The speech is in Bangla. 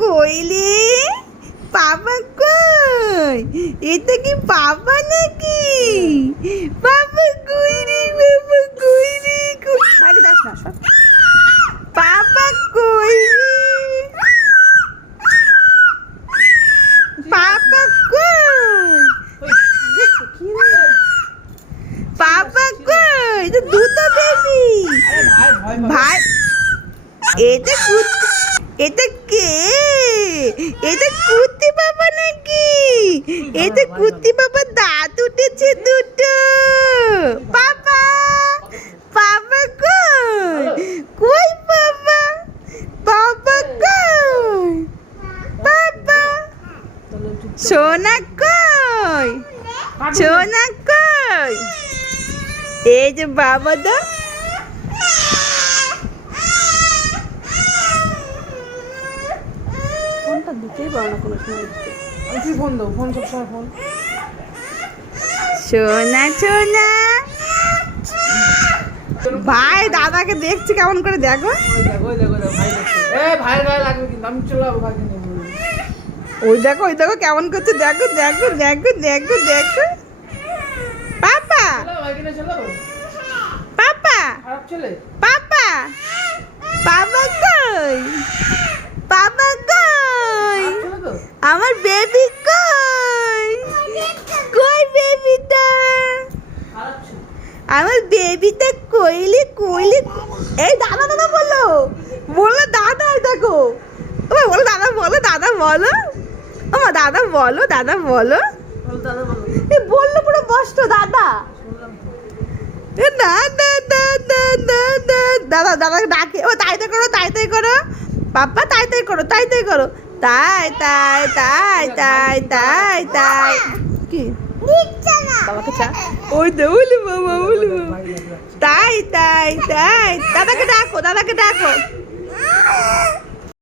কইলে বাবা কই? এটা কি বাবা নাকি? বাবা কই রে, বাবা কই রে? বাইরে যাস না, সব বাবা কই রে? বাবা কই? বাবা কই? এটা দুটো বেবি ভাই। এটা এটা কে? এটা কুত্তি বাবা নাকি? এটা কুত্তি বাবা দাঁত উঠেছে দুটো। বাবা বাবা কই? কই বাবা? বাবা কই? বাবা সোনা কই? সোনা কই? এই যে বাবা দা। ফোনটা দিতেই পারো না কোনো সময়। তুই ফোন দাও, ফোন সবসময় ফোন। সোনা সোনা ভাই দাদাকে দেখছি কেমন করে, দেখো। ওই দেখো ভাই দেখো। ভাইয়ের গায়ে লাগবে কিন্তু, আমি চলে যাবো ভাইকে নিয়ে। ওই দেখো কেমন করছে, দেখো দেখো দেখো দেখো দেখো। পাপা ভাইকে নিয়ে চলে যাবো। পাপা খারাপ ছেলে। পাপা বাবা কই? বাবা কই? চলে তো আমার বেবি কই? কই বেবিটা? খারাপ ছেলে। আমার বেবিটা কইলে কইলে। এই দাদা দাদা বলো, বলো দাদা। দেখো ও বলো দাদা, বলো দাদা, বলো ও মা দাদা, বলো দাদা, বলো। বল দাদা বলো। এই বললো পুরো বসতো দাদা। শুনলাম তো। এ না না না না না না দাদা দাদাকে ডাকে। ও তাই তাই করো, তাই তাই করো পাপ্পা, তাই তাই করো, তাই তাই করো, তাই তাই তাই তাই তাই তাই। কি বাবাকে চা? ওই দে বলি বাবা, বলি বাবা, ভাই লাগবে। তাই তাই তাই। দাদাকে ডাকো, দাদাকে ডাকো।